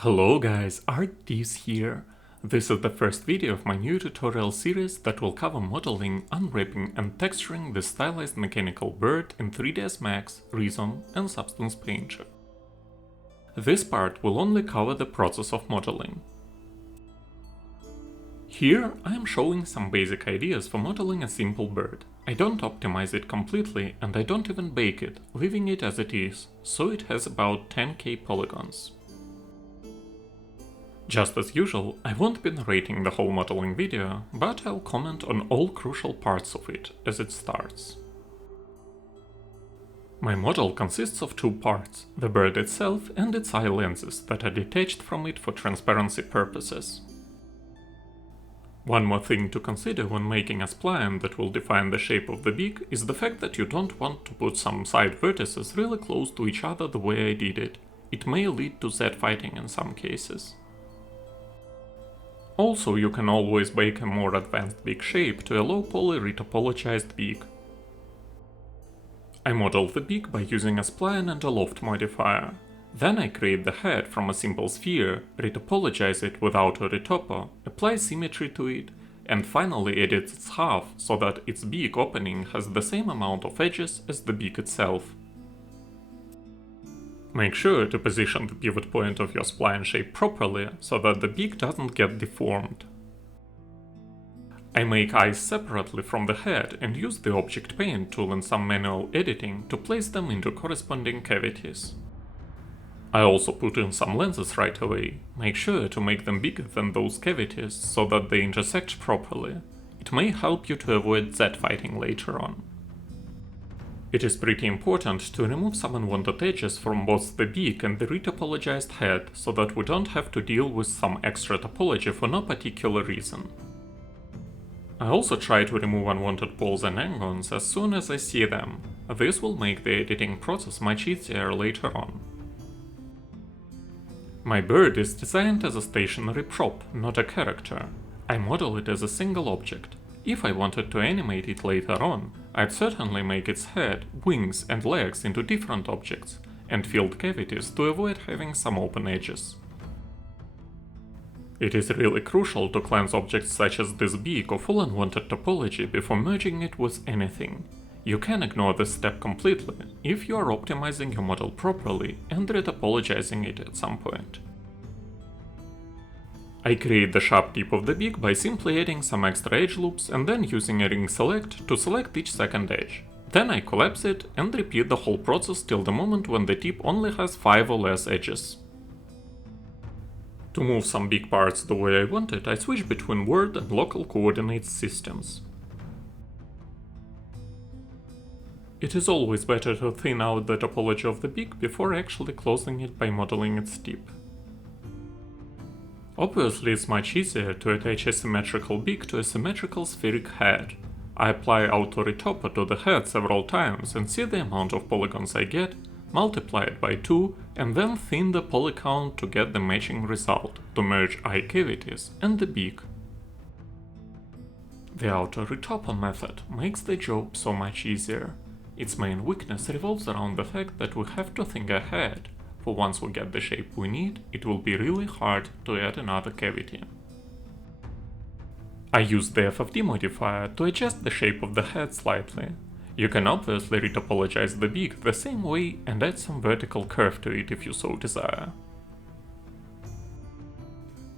Hello guys, Art-Teeves here. This is the first video of my new tutorial series that will cover modeling, unwrapping and texturing the Stylized Mechanical Bird in 3ds Max, Reason and Substance Painter. This part will only cover the process of modeling. Here I am showing some basic ideas for modeling a simple bird. I don't optimize it completely and I don't even bake it, leaving it as it is, so it has about 10k polygons. Just as usual, I won't be narrating the whole modeling video, but I'll comment on all crucial parts of it as it starts. My model consists of two parts, the bird itself and its eye lenses that are detached from it for transparency purposes. One more thing to consider when making a spline that will define the shape of the beak is the fact that you don't want to put some side vertices really close to each other the way I did it. It may lead to Z-fighting in some cases. Also, you can always bake a more advanced beak shape to a low-poly retopologized beak. I model the beak by using a spline and a loft modifier. Then I create the head from a simple sphere, retopologize it without a retopo, apply symmetry to it, and finally edit its half so that its beak opening has the same amount of edges as the beak itself. Make sure to position the pivot point of your spline shape properly so that the beak doesn't get deformed. I make eyes separately from the head and use the Object Paint tool and some manual editing to place them into corresponding cavities. I also put in some lenses right away. Make sure to make them bigger than those cavities so that they intersect properly. It may help you to avoid Z-fighting later on. It is pretty important to remove some unwanted edges from both the beak and the retopologized head, so that we don't have to deal with some extra topology for no particular reason. I also try to remove unwanted poles and angles as soon as I see them. This will make the editing process much easier later on. My bird is designed as a stationary prop, not a character. I model it as a single object. If I wanted to animate it later on, I'd certainly make its head, wings and legs into different objects, and filled cavities to avoid having some open edges. It is really crucial to cleanse objects such as this beak of all unwanted topology before merging it with anything. You can ignore this step completely if you are optimizing your model properly and retopologizing it at some point. I create the sharp tip of the beak by simply adding some extra edge loops and then using a ring select to select each second edge. Then I collapse it and repeat the whole process till the moment when the tip only has 5 or less edges. To move some beak parts the way I want it, I switch between word and local coordinates systems. It is always better to thin out the topology of the beak before actually closing it by modeling its tip. Obviously, it's much easier to attach a symmetrical beak to a symmetrical spheric head. I apply auto retopo to the head several times and see the amount of polygons I get, multiply it by 2, and then thin the poly count to get the matching result, to merge eye cavities and the beak. The auto retopo method makes the job so much easier. Its main weakness revolves around the fact that we have to thin ahead. For once we get the shape we need, it will be really hard to add another cavity. I use the FFD modifier to adjust the shape of the head slightly. You can obviously retopologize the beak the same way and add some vertical curve to it if you so desire.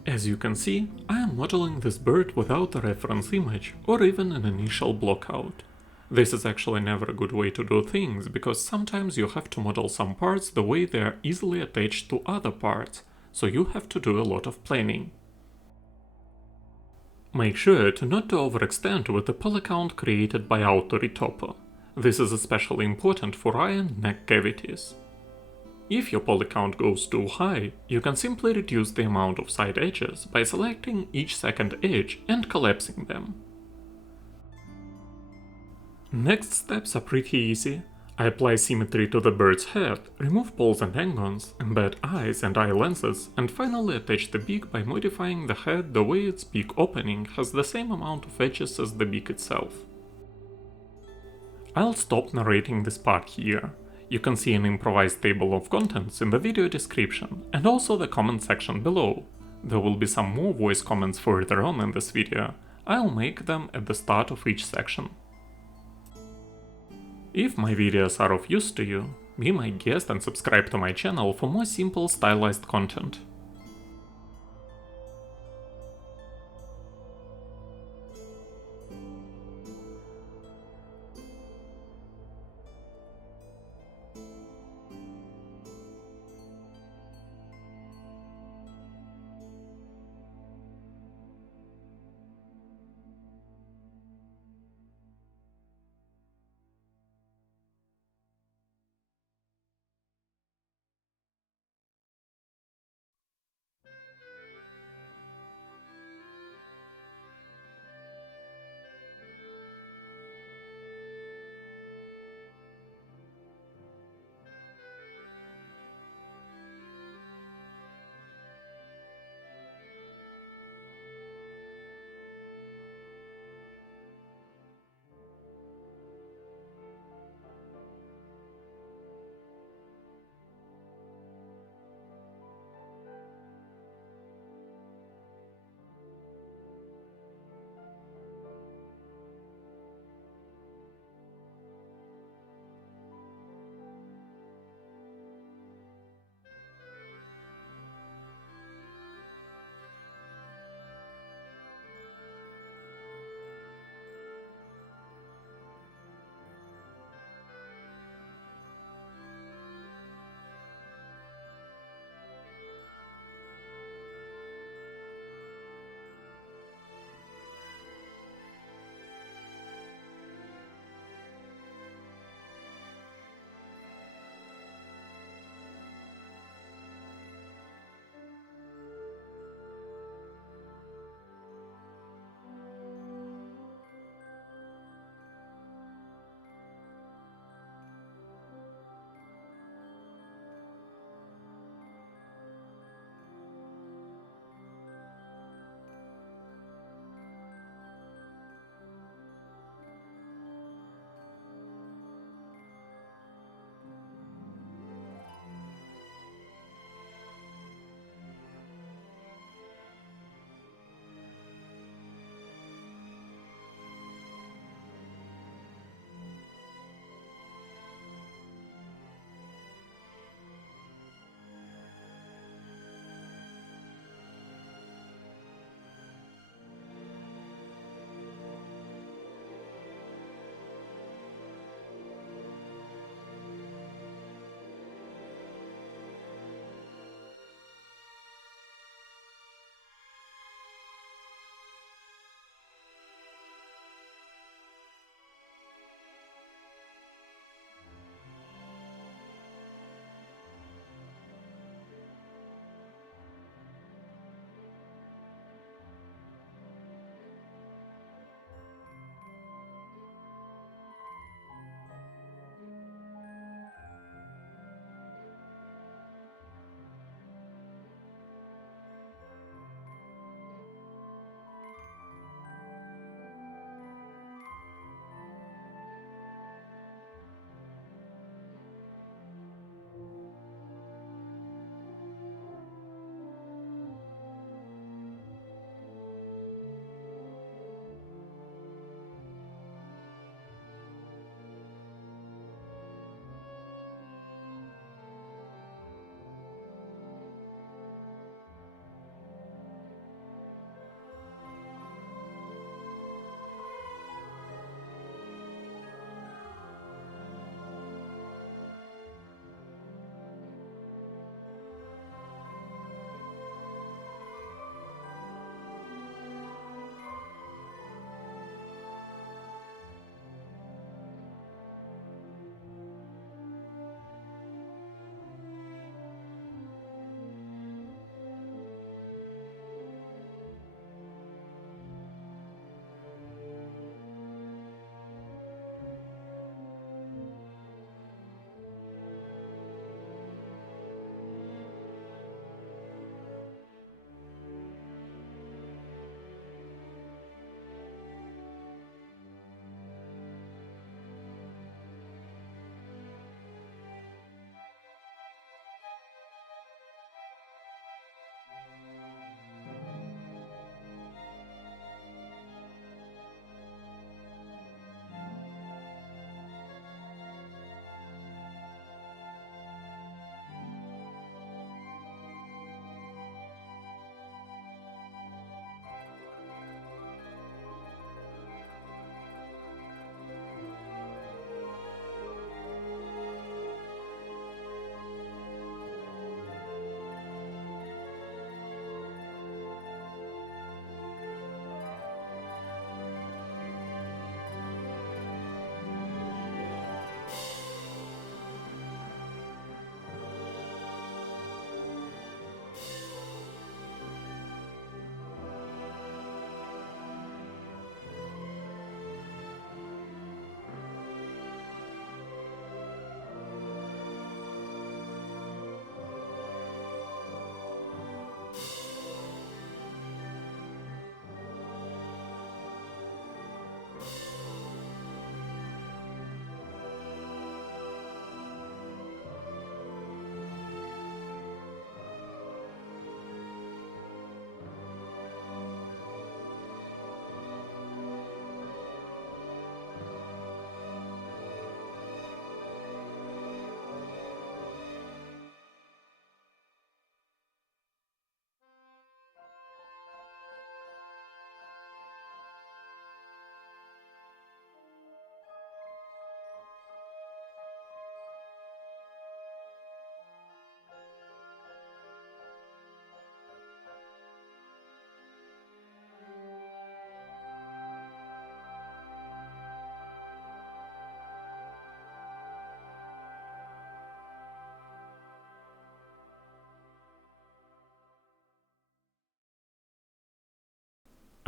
As you can see, I am modeling this bird without a reference image or even an initial blockout. This is actually never a good way to do things, because sometimes you have to model some parts the way they are easily attached to other parts, so you have to do a lot of planning. Make sure to not to overextend with the poly count created by auto retopo. This is especially important for eye and neck cavities. If your poly count goes too high, you can simply reduce the amount of side edges by selecting each second edge and collapsing them. Next steps are pretty easy. I apply symmetry to the bird's head, remove poles and angles, embed eyes and eye lenses, and finally attach the beak by modifying the head the way its beak opening has the same amount of edges as the beak itself. I'll stop narrating this part here. You can see an improvised table of contents in the video description and also the comment section below. There will be some more voice comments further on in this video. I'll make them at the start of each section. If my videos are of use to you, be my guest and subscribe to my channel for more simple stylized content.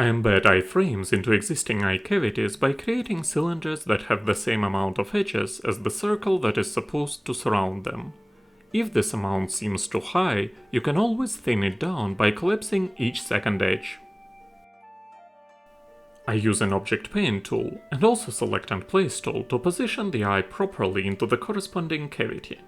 I embed iframes into existing eye cavities by creating cylinders that have the same amount of edges as the circle that is supposed to surround them. If this amount seems too high, you can always thin it down by collapsing each second edge. I use an Object Paint tool and also Select and Place tool to position the eye properly into the corresponding cavity.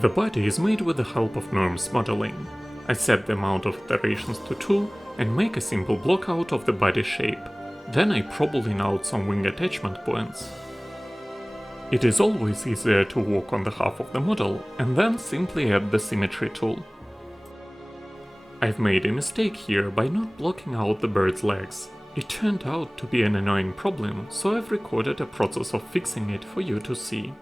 The body is made with the help of norms modeling. I set the amount of iterations to 2 and make a simple block out of the body shape. Then I probably out some wing attachment points. It is always easier to work on the half of the model and then simply add the symmetry tool. I've made a mistake here by not blocking out the bird's legs. It turned out to be an annoying problem, so I've recorded a process of fixing it for you to see.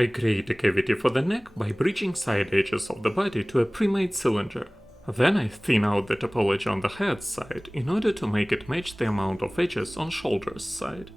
I create a cavity for the neck by bridging side edges of the body to a pre-made cylinder. Then I thin out the topology on the head side in order to make it match the amount of edges on shoulders side.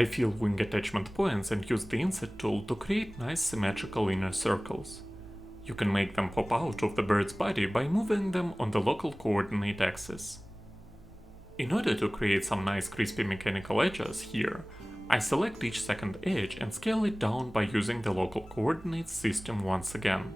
I fill wing attachment points and use the inset tool to create nice symmetrical inner circles. You can make them pop out of the bird's body by moving them on the local coordinate axis. In order to create some nice crispy mechanical edges here, I select each second edge and scale it down by using the local coordinates system once again.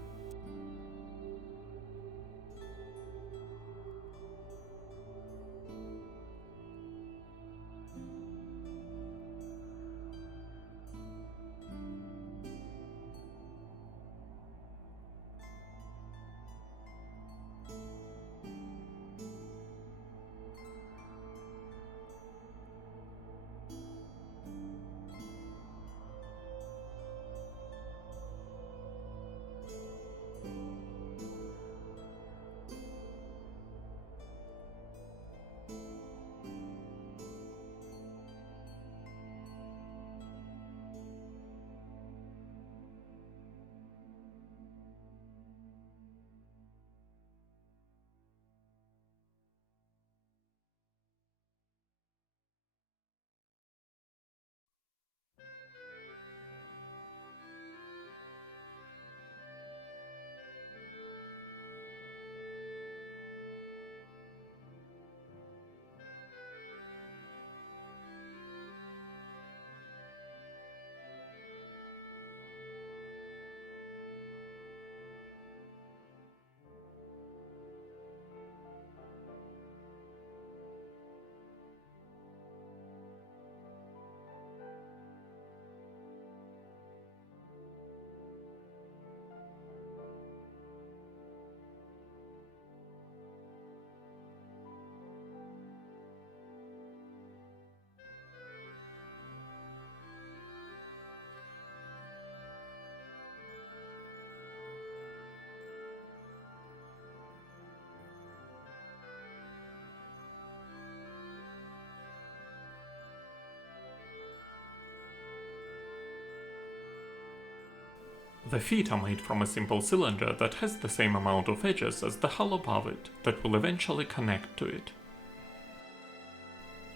The feet are made from a simple cylinder that has the same amount of edges as the hull above it that will eventually connect to it.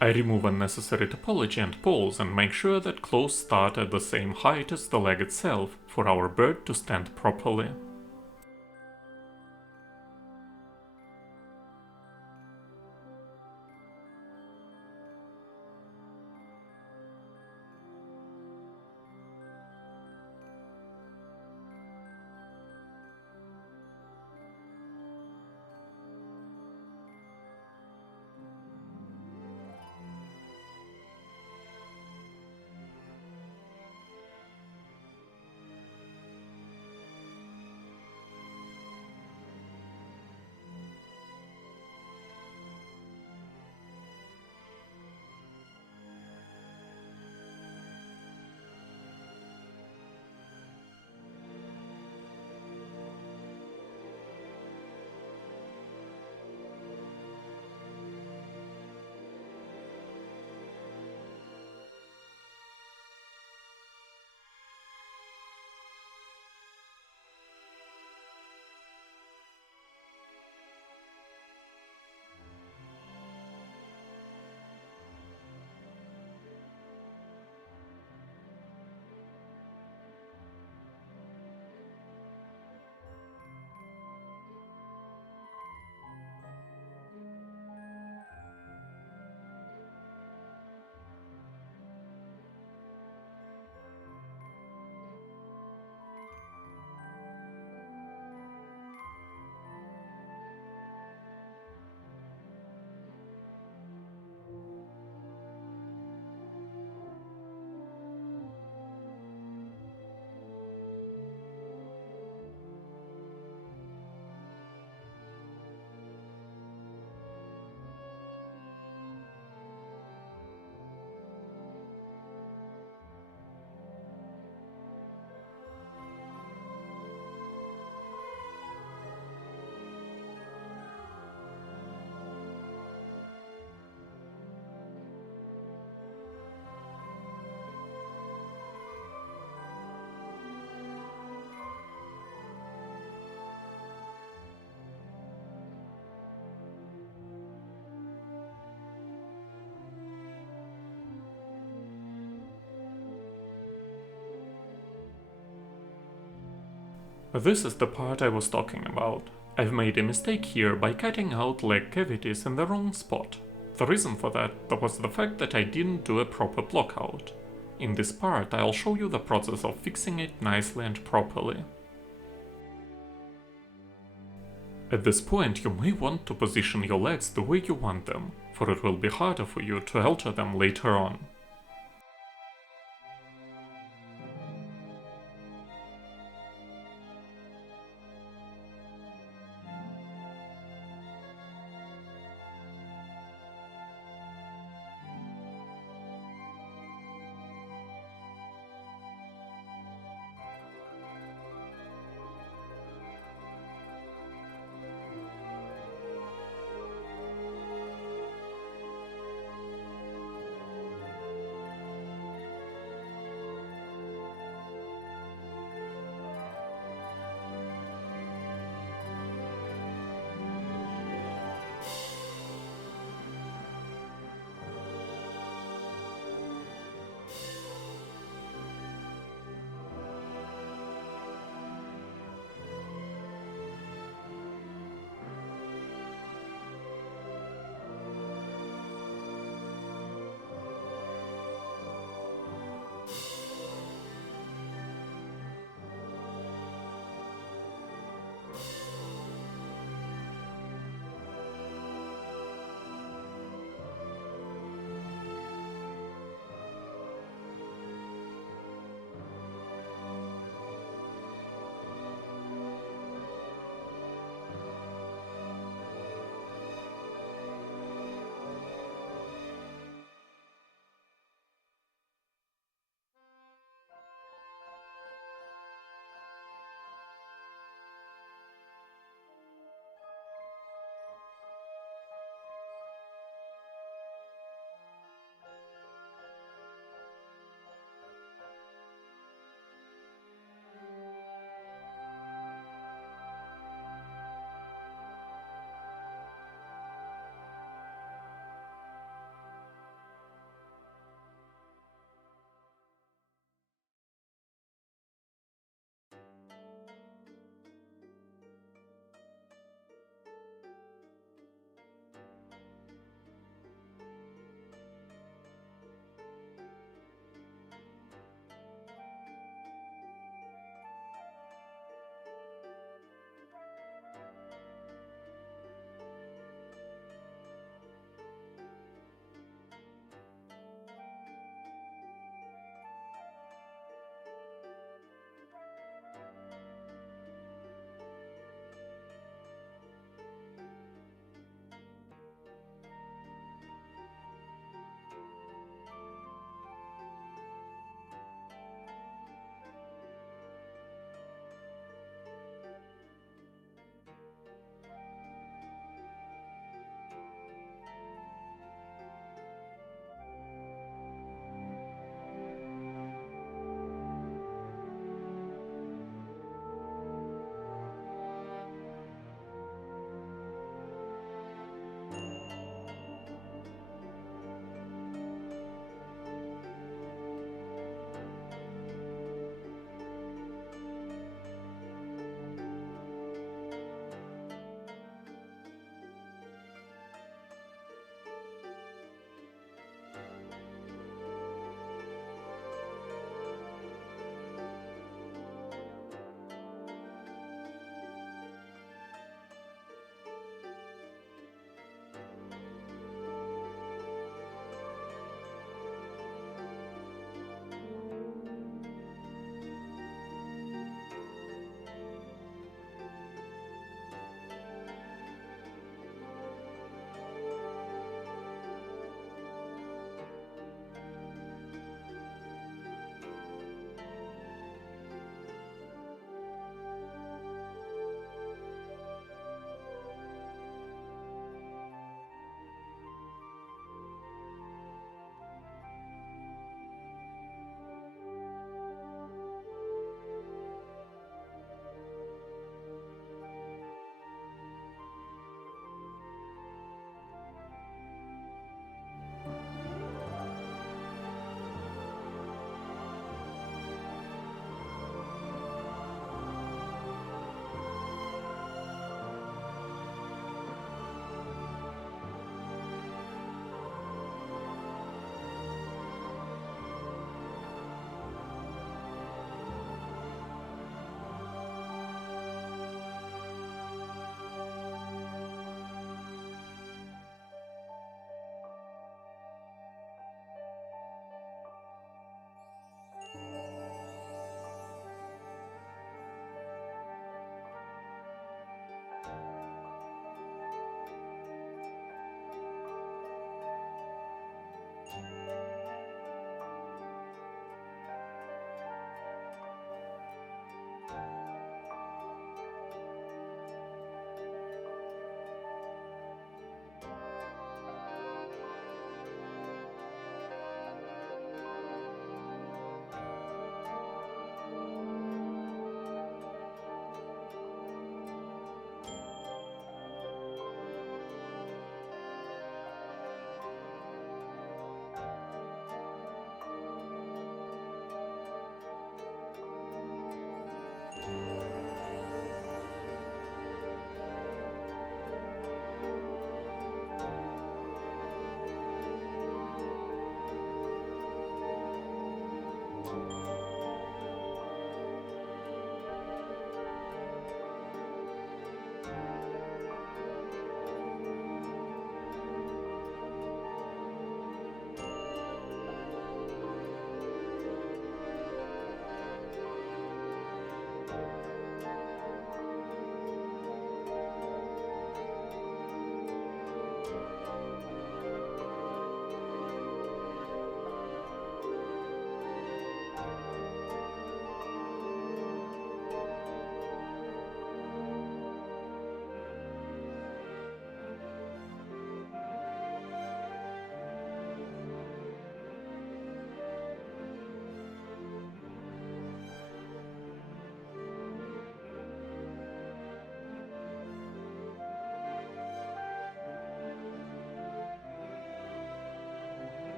I remove unnecessary topology and poles and make sure that claws start at the same height as the leg itself for our bird to stand properly. This is the part I was talking about. I've made a mistake here by cutting out leg cavities in the wrong spot. The reason for that was the fact that I didn't do a proper blockout. In this part I'll show you the process of fixing it nicely and properly. At this point you may want to position your legs the way you want them, for it will be harder for you to alter them later on.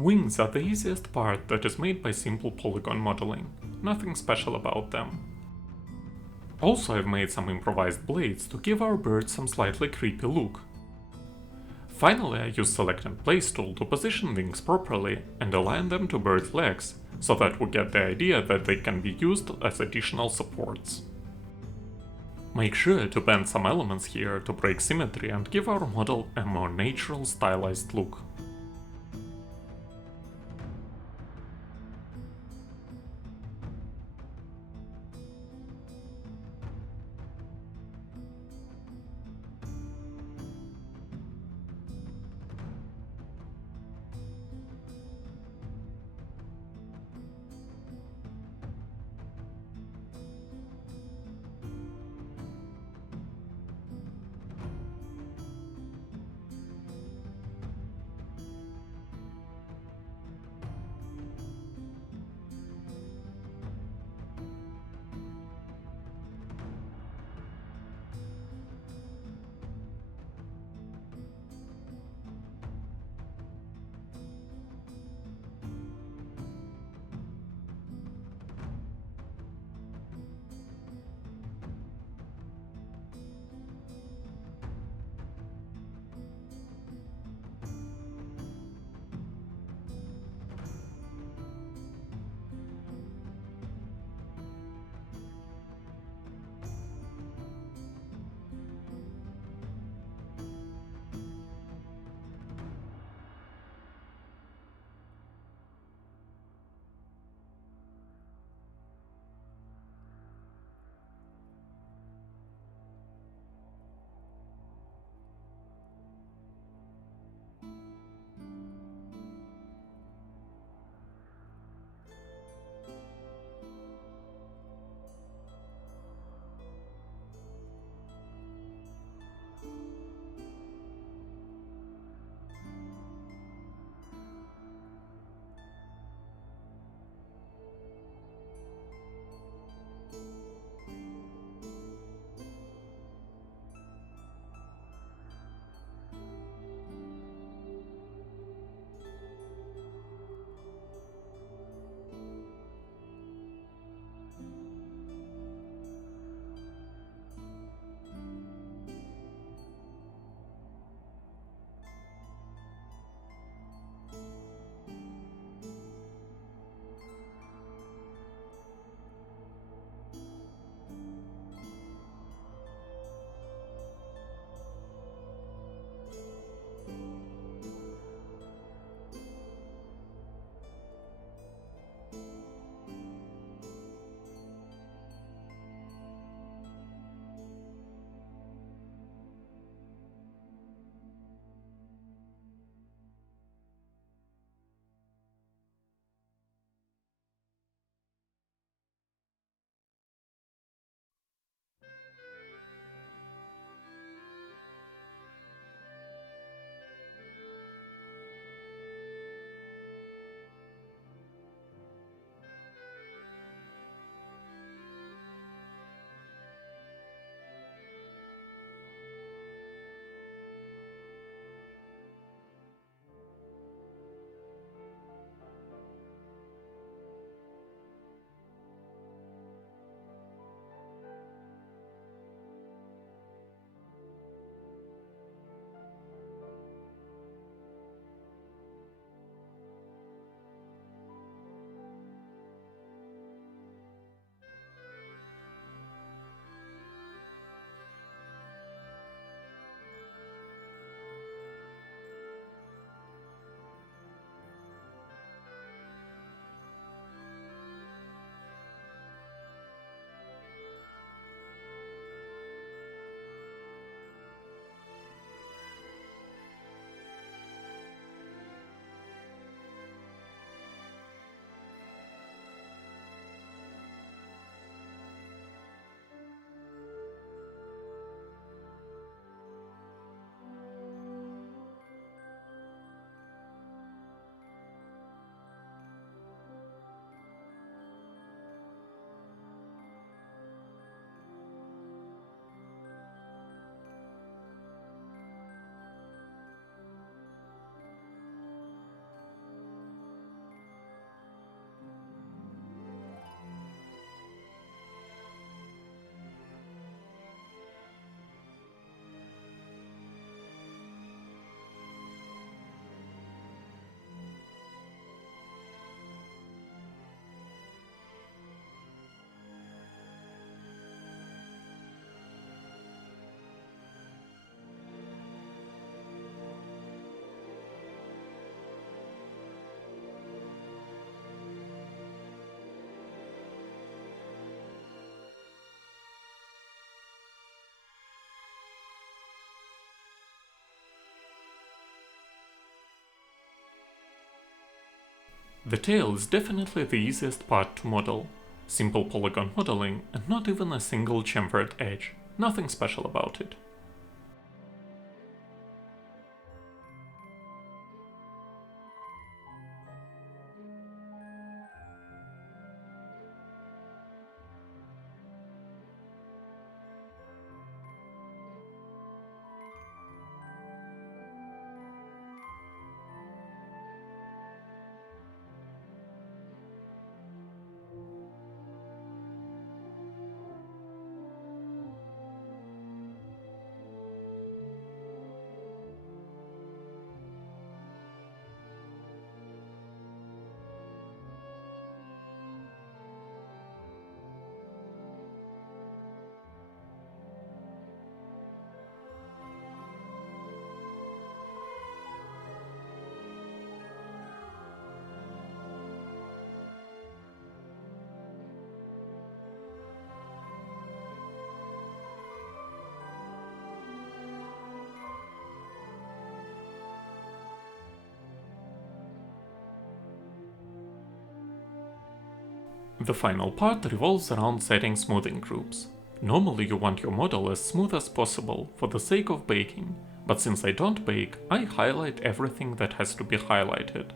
Wings are the easiest part that is made by simple polygon modeling, nothing special about them. Also, I've made some improvised blades to give our bird some slightly creepy look. Finally, I use Select and Place tool to position wings properly and align them to bird's legs, so that we get the idea that they can be used as additional supports. Make sure to bend some elements here to break symmetry and give our model a more natural, stylized look. The tail is definitely the easiest part to model. Simple polygon modeling and not even a single chamfered edge. Nothing special about it. The final part revolves around setting smoothing groups. Normally you want your model as smooth as possible for the sake of baking, but since I don't bake, I highlight everything that has to be highlighted.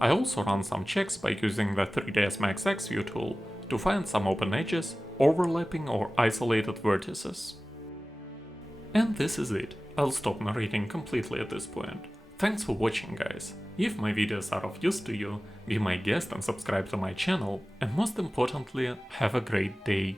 I also run some checks by using the 3ds Max X View tool to find some open edges, overlapping or isolated vertices. And this is it. I'll stop narrating completely at this point. Thanks for watching, guys. If my videos are of use to you, be my guest and subscribe to my channel, and most importantly, have a great day.